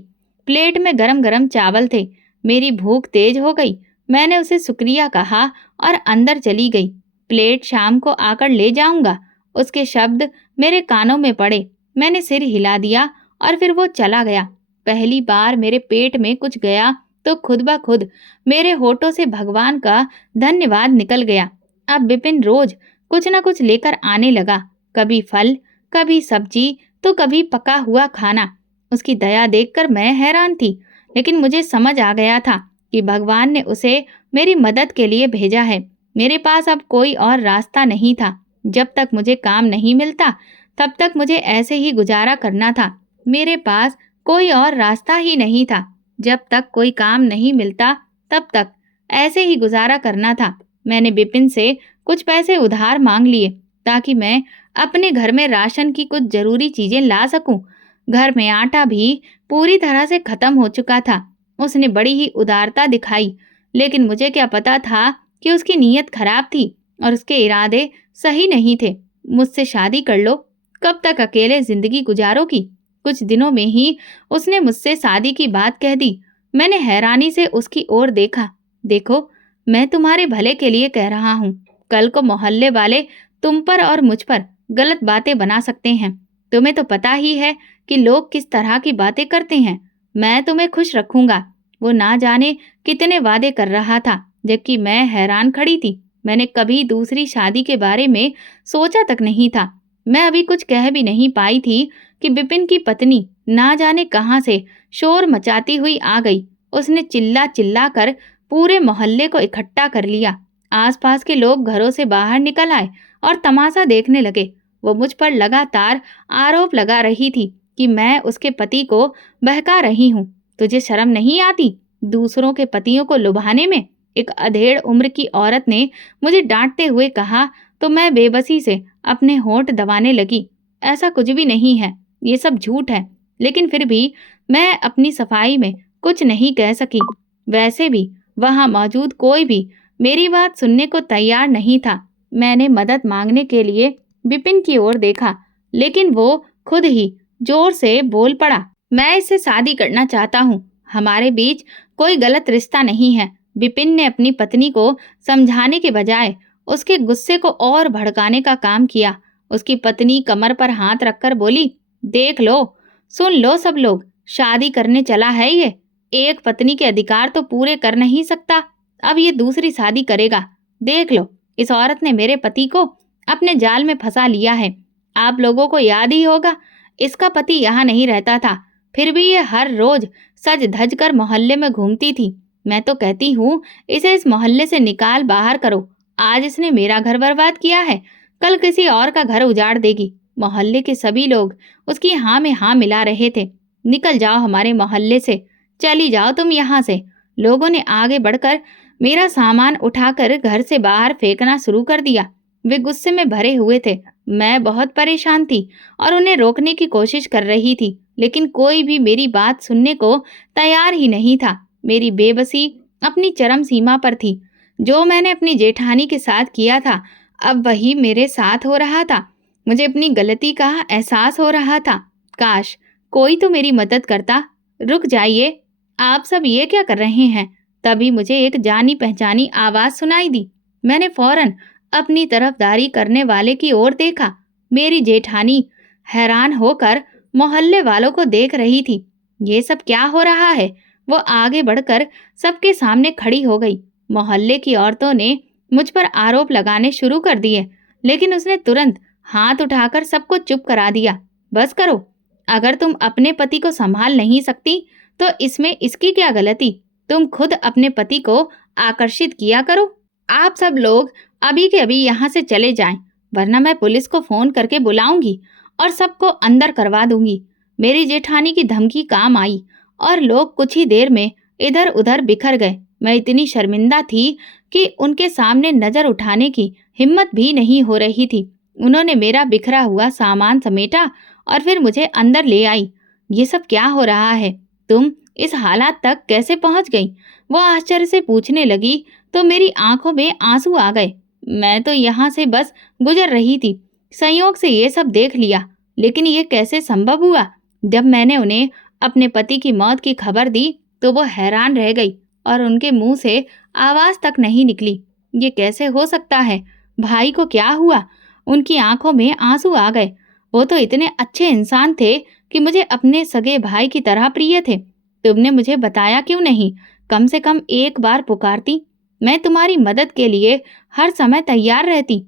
प्लेट में गरम गरम चावल थे। मेरी भूख तेज हो गई। मैंने उसे शुक्रिया कहा और अंदर चली गई। प्लेट शाम को आकर ले जाऊंगा, उसके शब्द मेरे कानों में पड़े। मैंने सिर हिला दिया और फिर वो चला गया। पहली बार मेरे पेट में कुछ गया तो खुद ब खुद मेरे होठों से भगवान का धन्यवाद निकल गया। अब विपिन रोज कुछ न कुछ लेकर आने लगा, कभी फल, कभी सब्जी, तो कभी पका हुआ खाना। उसकी दया देखकर मैं हैरान थी, लेकिन मुझे समझ आ गया था कि भगवान ने उसे मेरी मदद के लिए भेजा है। मेरे पास अब कोई और रास्ता नहीं था। जब तक मुझे काम नहीं मिलता, तब तक मुझे ऐसे ही गुजारा करना था। मेरे पास कोई और रास्ता ही नहीं था। जब तक कोई काम नहीं मिलता, तब तक ऐसे ही गुजारा करना था। मैंने विपिन से कुछ पैसे उधार मांग लिए, ताकि मैं अपने घर में राशन की कुछ जरूरी चीजें ला सकूं। घर में आटा भी पूरी तरह से खत्म हो चुका था। उसने बड़ी ही उदारता दिखाई, लेकिन मुझे क्या पता था कि उसकी नीयत खराब थी और उसके इरादे सही नहीं थे। मुझसे शादी कर लो, कब तक अकेले जिंदगी गुजारोगी। कुछ दिनों में ही उसने मुझसे शादी की बात कह दी। मैंने हैरानी से उसकी ओर देखा। देखो, मैं तुम्हारे भले के लिए कह रहा हूँ। कल को मोहल्ले वाले तुम पर और मुझ पर गलत बातें बना सकते हैं। तुम्हें तो पता ही है कि लोग किस तरह की बातें करते हैं। मैं तुम्हें खुश रखूंगा। वो ना जाने कितने वादे कर रहा था, जबकि मैं हैरान खड़ी थी। मैंने कभी दूसरी शादी के बारे में सोचा तक नहीं था। मैं अभी कुछ कह भी नहीं पाई थी कि विपिन की पत्नी ना जाने कहां से शोर मचाती हुई आ गई। उसने चिल्ला चिल्ला कर पूरे मोहल्ले को इकट्ठा कर लिया। आसपास के लोग घरों से बाहर निकल आए और तमाशा देखने लगे। वो मुझ पर लगातार आरोप लगा रही थी कि मैं उसके पति को बहका रही हूँ। तुझे शर्म नहीं आती दूसरों के पतियों को लुभाने में? एक अधेड़ उम्र की औरत ने मुझे डांटते हुए कहा, तो मैं बेबसी से अपने होंठ दबाने लगी। ऐसा कुछ भी नहीं है, ये सब झूठ है। लेकिन फिर भी मैं अपनी सफाई में कुछ नहीं कह सकी। वैसे भी वहां मौजूद कोई भी मेरी बात सुनने को तैयार नहीं था। मैंने मदद मांगने के लिए विपिन की ओर देखा, लेकिन वो खुद ही जोर से बोल पड़ा, मैं इससे शादी करना चाहता हूँ। हमारे बीच कोई गलत रिश्ता नहीं है। विपिन ने अपनी पत्नी को समझाने के बजाय उसके गुस्से को और भड़काने का काम किया। उसकी पत्नी कमर पर हाथ रखकर बोली, देख लो, सुन लो सब लोग, शादी करने चला है ये। एक पत्नी के अधिकार तो पूरे कर नहीं सकता, अब ये दूसरी शादी करेगा। देख लो, इस औरत ने मेरे पति को अपने जाल में फंसा लिया है। आप लोगों को याद ही होगा, इसका पति यहाँ नहीं रहता था, फिर भी ये हर रोज सज धज कर मोहल्ले में घूमती थी। मैं तो कहती हूँ इसे इस मोहल्ले से निकाल बाहर करो। आज इसने मेरा घर बर्बाद किया है, कल किसी और का घर उजाड़ देगी। मोहल्ले के सभी लोग उसकी हाँ में हाँ मिला रहे थे। निकल जाओ हमारे मोहल्ले से, चली जाओ तुम यहाँ से। लोगों ने आगे बढ़कर मेरा सामान उठाकर घर से बाहर फेंकना शुरू कर दिया। वे गुस्से में भरे हुए थे। मैं बहुत परेशान थी और उन्हें रोकने की कोशिश कर रही थी, लेकिन कोई भी मेरी बात सुनने को तैयार ही नहीं था। मेरी बेबसी अपनी चरम सीमा पर थी। जो मैंने अपनी जेठानी के साथ किया था, अब वही मेरे साथ हो रहा था। मुझे अपनी गलती का एहसास हो रहा था। काश कोई तो मेरी मदद करता। रुक जाइए, आप सब ये क्या कर रहे हैं? तभी मुझे एक जानी पहचानी आवाज सुनाई दी। मैंने फौरन अपनी तरफदारी करने वाले की ओर देखा। मेरी जेठानी हैरान होकर मोहल्ले वालों को देख रही थी। ये सब क्या हो रहा है? वो आगे बढ़कर सबके सामने खड़ी हो गई। मोहल्ले की औरतों ने मुझ पर आरोप लगाने शुरू कर दिए, लेकिन उसने तुरंत हाथ उठाकर सबको चुप करा दिया। बस करो, अगर तुम अपने पति को संभाल नहीं सकती तो इसमें इसकी क्या गलती? तुम खुद अपने पति को आकर्षित किया करो। आप सब लोग अभी के अभी यहाँ से चले जाएं, वरना मैं पुलिस को फोन करके बुलाऊंगी और सबको अंदर करवा दूंगी। मेरी जेठानी की धमकी काम आई और लोग कुछ ही देर में इधर उधर बिखर गए। मैं इतनी शर्मिंदा थी कि उनके सामने नजर उठाने की हिम्मत भी नहीं हो रही थी। उन्होंने मेरा बिखरा हुआ सामान समेटा और फिर मुझे अंदर ले आई। ये सब क्या हो रहा है? तुम इस हालात तक कैसे पहुंच गई? वो आश्चर्य से पूछने लगी तो मेरी आंखों में आंसू आ गए। मैं तो यहाँ से बस गुजर रही थी, संयोग से ये सब देख लिया, लेकिन ये कैसे संभव हुआ? जब मैंने उन्हें अपने पति की मौत की खबर दी तो वो हैरान रह गई और उनके मुंह से आवाज तक नहीं निकली। ये कैसे हो सकता है? भाई को क्या हुआ? उनकी आंखों में आंसू आ गए। वो तो इतने अच्छे इंसान थे कि मुझे अपने सगे भाई की तरह प्रिय थे। तुमने मुझे बताया क्यों नहीं? कम से कम एक बार पुकारती। मैं तुम्हारी मदद के लिए हर समय तैयार रहती।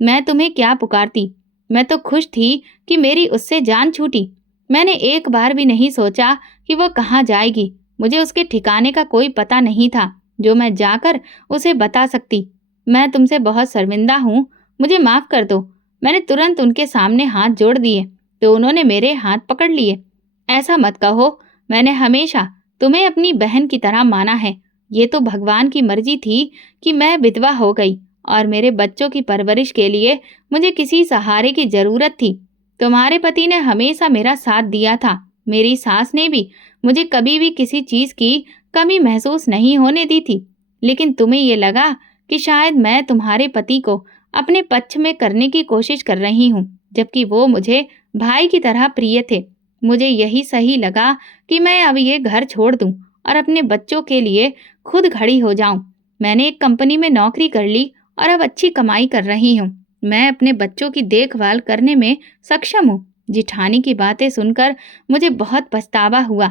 मैं तुम्हें क्या पुकारती? मैं तो खुश थी कि मेरी उससे जान छूटी। मैंने एक बार भी नहीं सोचा कि वो कहाँ जाएगी। मुझे उसके ठिकाने का कोई पता नहीं था जो मैं जाकर उसे बता सकती। मैं तुमसे बहुत शर्मिंदा हूँ, मुझे माफ कर दो। मैंने तुरंत उनके सामने हाथ जोड़ दिए तो उन्होंने मेरे हाथ पकड़ लिए। ऐसा मत कहो, मैंने हमेशा तुम्हें अपनी बहन की तरह माना है। ये तो भगवान की मर्जी थी कि मैं विधवा हो गई और मेरे बच्चों की परवरिश के लिए मुझे किसी सहारे की जरूरत थी। तुम्हारे पति ने हमेशा मेरा साथ दिया था। मेरी सास ने भी मुझे कभी भी किसी चीज की कमी महसूस नहीं होने दी थी। लेकिन तुम्हें ये लगा कि शायद मैं तुम्हारे पति को अपने पक्ष में करने की कोशिश कर रही हूँ, जबकि वो मुझे भाई की तरह प्रिय थे। मुझे यही सही लगा कि मैं अब ये घर छोड़ दूं और अपने बच्चों के लिए खुद खड़ी हो जाऊं। मैंने एक कंपनी में नौकरी कर ली और अब अच्छी कमाई कर रही हूँ। मैं अपने बच्चों की देखभाल करने में सक्षम हूँ। जिठानी की बातें सुनकर मुझे बहुत पछतावा हुआ।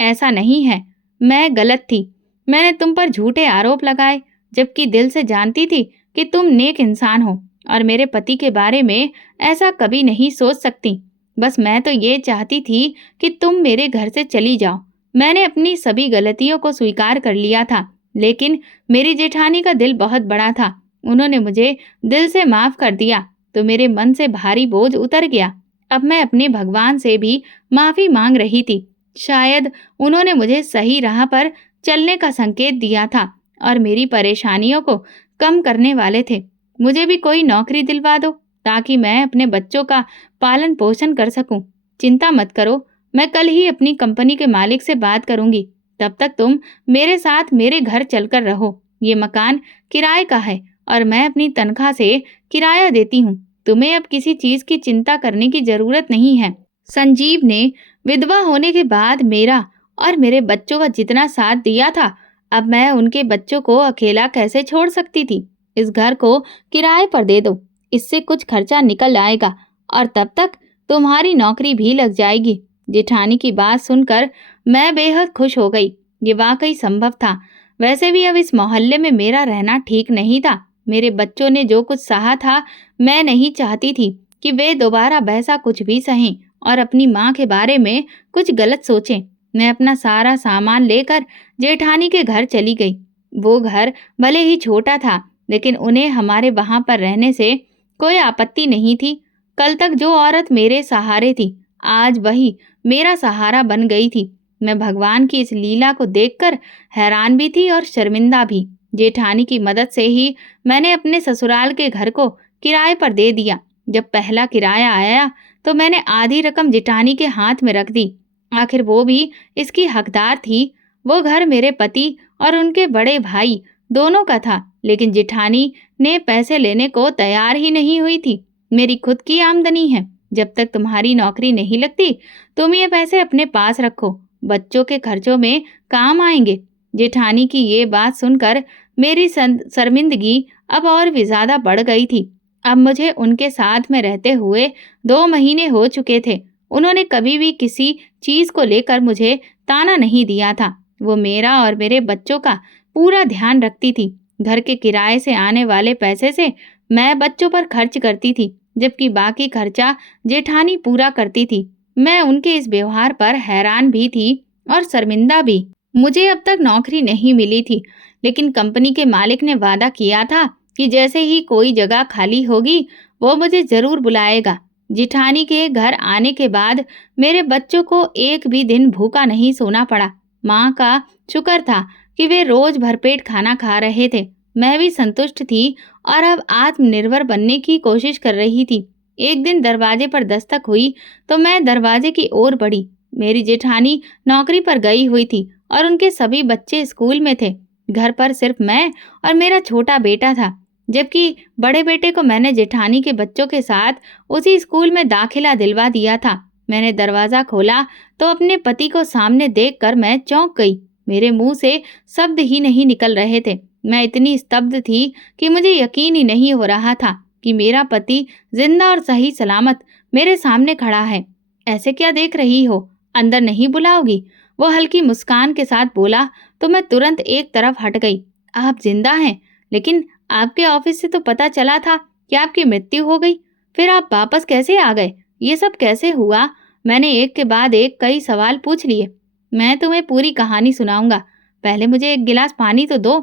ऐसा नहीं है, मैं गलत थी। मैंने तुम पर झूठे आरोप लगाए, जबकि दिल से जानती थी कि तुम नेक इंसान हो और मेरे पति के बारे में ऐसा कभी नहीं सोच सकती। बस मैं तो ये चाहती थी कि तुम मेरे घर से चली जाओ। मैंने अपनी सभी गलतियों को स्वीकार कर लिया था, लेकिन मेरी जेठानी का दिल बहुत बड़ा था। उन्होंने मुझे दिल से माफ कर दिया तो मेरे मन से भारी बोझ उतर गया। अब मैं अपने भगवान से भी माफी मांग रही थी। शायद उन्होंने मुझे सही राह पर चलने का संकेत दिया था और मेरी परेशानियों को कम करने वाले थे। मुझे भी कोई नौकरी दिलवा दो ताकि मैं अपने बच्चों का पालन पोषण कर सकूं। चिंता मत करो, मैं कल ही अपनी कंपनी के मालिक से बात करूंगी। तब तक तुम मेरे साथ मेरे घर चलकर रहो। ये मकान किराए का है और मैं अपनी तनख्वाह से किराया देती हूँ। तुम्हें अब किसी चीज की चिंता करने की जरूरत नहीं है। संजीव ने विधवा होने के बाद मेरा और मेरे बच्चों का जितना साथ दिया था, अब मैं उनके बच्चों को अकेला कैसे छोड़ सकती थी। इस घर को किराए पर दे दो, इससे कुछ खर्चा निकल आएगा और तब तक तुम्हारी नौकरी भी लग जाएगी। जेठानी की बात सुनकर मैं बेहद खुश हो गई। ये वाकई संभव था। वैसे भी अब इस मोहल्ले में मेरा रहना ठीक नहीं था। मेरे बच्चों ने जो कुछ सहा था, मैं नहीं चाहती थी कि वे दोबारा वैसा कुछ भी सहें और अपनी माँ के बारे में कुछ गलत सोचें। मैं अपना सारा सामान लेकर जेठानी के घर चली गई। वो घर भले ही छोटा था, लेकिन उन्हें हमारे वहां पर रहने से कोई आपत्ति नहीं थी। कल तक जो औरत मेरे सहारे थी, आज वही मेरा सहारा बन गई थी। मैं भगवान की इस लीला को देखकर हैरान भी थी और शर्मिंदा भी। जेठानी की मदद से ही मैंने अपने ससुराल के घर को किराए पर दे दिया। जब पहला किराया आया तो मैंने आधी रकम जेठानी के हाथ में रख दी। आखिर वो भी इसकी हकदार थी। वो घर मेरे पति और उनके बड़े भाई दोनों का था, लेकिन जेठानी ने पैसे लेने को तैयार ही नहीं हुई थी। मेरी खुद की आमदनी है। जब तक तुम्हारी नौकरी नहीं लगती, तुम ये पैसे अपने पास रखो, बच्चों के खर्चों में काम आएंगे। जेठानी की ये बात सुनकर मेरी शर्मिंदगी अब और भी ज्यादा बढ़ गई थी। अब मुझे उनके साथ में रहते हुए 2 महीने हो चुके थे। उन्होंने कभी भी किसी चीज को लेकर मुझे ताना नहीं दिया था। वो मेरा और मेरे बच्चों का पूरा ध्यान रखती थी। घर के किराए से आने वाले पैसे से मैं बच्चों पर खर्च करती थी, जबकि बाकी खर्चा जेठानी पूरा करती थी। मैं उनके इस व्यवहार पर हैरान भी थी और शर्मिंदा भी। मुझे अब तक नौकरी नहीं मिली थी, लेकिन कंपनी के मालिक ने वादा किया था कि जैसे ही कोई जगह खाली होगी, वो मुझे जरूर बुलाएगा। जेठानी के घर आने के बाद मेरे बच्चों को एक भी दिन भूखा नहीं सोना पड़ा। माँ का शुक्र था कि वे रोज भरपेट खाना खा रहे थे। मैं भी संतुष्ट थी और अब आत्मनिर्भर बनने की कोशिश कर रही थी। एक दिन दरवाजे पर दस्तक हुई तो मैं दरवाजे की ओर बढ़ी। मेरी जेठानी नौकरी पर गई हुई थी और उनके सभी बच्चे स्कूल में थे। घर पर सिर्फ मैं और मेरा छोटा बेटा था, जबकि बड़े बेटे को मैंने जेठानी के बच्चों के साथ उसी स्कूल में दाखिला दिलवा दिया था। मैंने दरवाजा खोला तो अपने पति को सामने देखकर मैं चौंक गई। मेरे मुंह से शब्द ही नहीं निकल रहे थे। मैं इतनी स्तब्ध थी कि मुझे यकीन ही नहीं हो रहा था कि मेरा पति जिंदा और सही सलामत मेरे सामने खड़ा है। ऐसे क्या देख रही हो? अंदर नहीं बुलाओगी? वो हल्की मुस्कान के साथ बोला तो मैं तुरंत एक तरफ हट गई। आप जिंदा हैं, लेकिन आपके ऑफिस से तो पता चला था कि आपकी मृत्यु हो गई। फिर आप वापस कैसे आ गए? ये सब कैसे हुआ? मैंने एक के बाद एक कई सवाल पूछ लिए। मैं तुम्हें पूरी कहानी सुनाऊंगा, पहले मुझे एक गिलास पानी तो दो।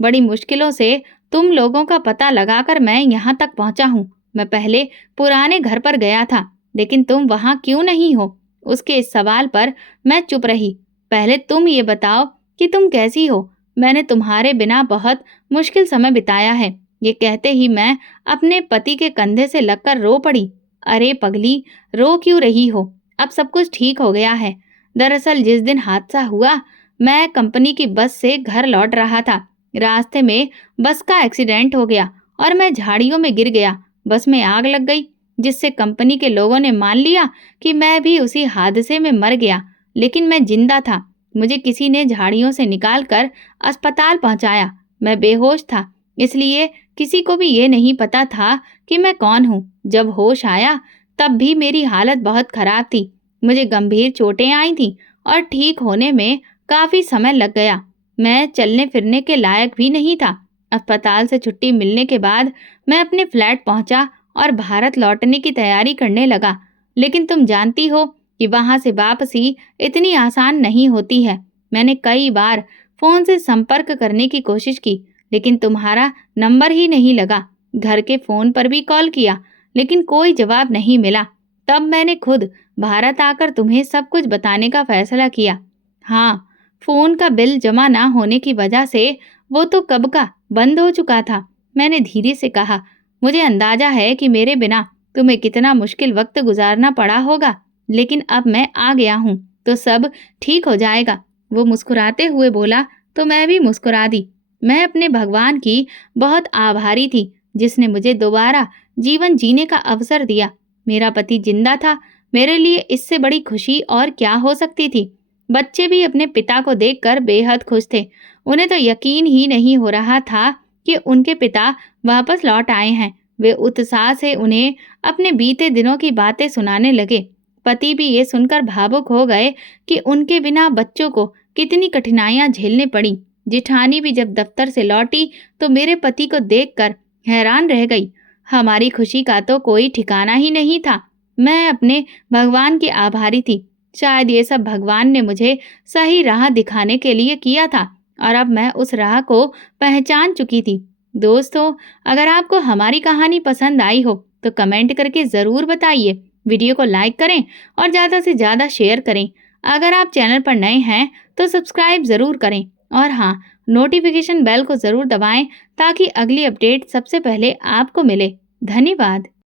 बड़ी मुश्किलों से तुम लोगों का पता लगाकर मैं यहाँ तक पहुँचा हूँ। मैं पहले पुराने घर पर गया था, लेकिन तुम वहाँ क्यों नहीं हो? उसके इस सवाल पर मैं चुप रही। पहले तुम ये बताओ कि तुम कैसी हो? मैंने तुम्हारे बिना बहुत मुश्किल समय बिताया है। ये कहते ही मैं अपने पति के कंधे से लगकर रो पड़ी। अरे पगली, रो क्यों रही हो? अब सब कुछ ठीक हो गया है। दरअसल जिस दिन हादसा हुआ, मैं कंपनी की बस से घर लौट रहा था। रास्ते में बस का एक्सीडेंट हो गया और मैं झाड़ियों में गिर गया। बस में आग लग गई, जिससे कंपनी के लोगों ने मान लिया कि मैं भी उसी हादसे में मर गया, लेकिन मैं जिंदा था। मुझे किसी ने झाड़ियों से निकालकर अस्पताल पहुंचाया। मैं बेहोश था, इसलिए किसी को भी ये नहीं पता था कि मैं कौन हूँ। जब होश आया तब भी मेरी हालत बहुत खराब थी। मुझे गंभीर चोटें आई थीं और ठीक होने में काफी समय लग गया। मैं चलने फिरने के लायक भी नहीं था। अस्पताल से छुट्टी मिलने के बाद मैं अपने फ्लैट पहुंचा और भारत लौटने की तैयारी करने लगा। लेकिन तुम जानती हो कि वहां से वापसी इतनी आसान नहीं होती है। मैंने कई बार फोन से संपर्क करने की कोशिश की, लेकिन तुम्हारा नंबर ही नहीं लगा। घर के फोन पर भी कॉल किया, लेकिन कोई जवाब नहीं मिला। तब मैंने खुद भारत आकर तुम्हें सब कुछ बताने का फैसला किया। हाँ, फोन का बिल जमा ना होने की वजह से वो तो कब का बंद हो चुका था। मैंने धीरे से कहा, मुझे अंदाजा है कि मेरे बिना तुम्हें कितना मुश्किल वक्त गुजारना पड़ा होगा, लेकिन अब मैं आ गया हूँ तो सब ठीक हो जाएगा। वो मुस्कुराते हुए बोला तो मैं भी मुस्कुरा दी। मैं अपने भगवान की बहुत आभारी थी, जिसने मुझे दोबारा जीवन जीने का अवसर दिया। मेरा पति जिंदा था, मेरे लिए इससे बड़ी खुशी और क्या हो सकती थी। बच्चे भी अपने पिता को देखकर बेहद खुश थे। उन्हें तो यकीन ही नहीं हो रहा था कि उनके पिता वापस लौट आए हैं। वे उत्साह से उन्हें अपने बीते दिनों की बातें सुनाने लगे। पति भी ये सुनकर भावुक हो गए कि उनके बिना बच्चों को कितनी कठिनाइयां झेलनी पड़ी। जेठानी भी जब दफ्तर से लौटी तो मेरे पति को देखकर हैरान रह गई। हमारी खुशी का तो कोई ठिकाना ही नहीं था। मैं अपने भगवान की आभारी थी। शायद ये सब भगवान ने मुझे सही राह दिखाने के लिए किया था और अब मैं उस राह को पहचान चुकी थी। दोस्तों, अगर आपको हमारी कहानी पसंद आई हो तो कमेंट करके ज़रूर बताइए। वीडियो को लाइक करें और ज़्यादा से ज़्यादा शेयर करें। अगर आप चैनल पर नए हैं तो सब्सक्राइब ज़रूर करें और हाँ, नोटिफिकेशन बेल को ज़रूर दबाएं ताकि अगली अपडेट सबसे पहले आपको मिले। धन्यवाद।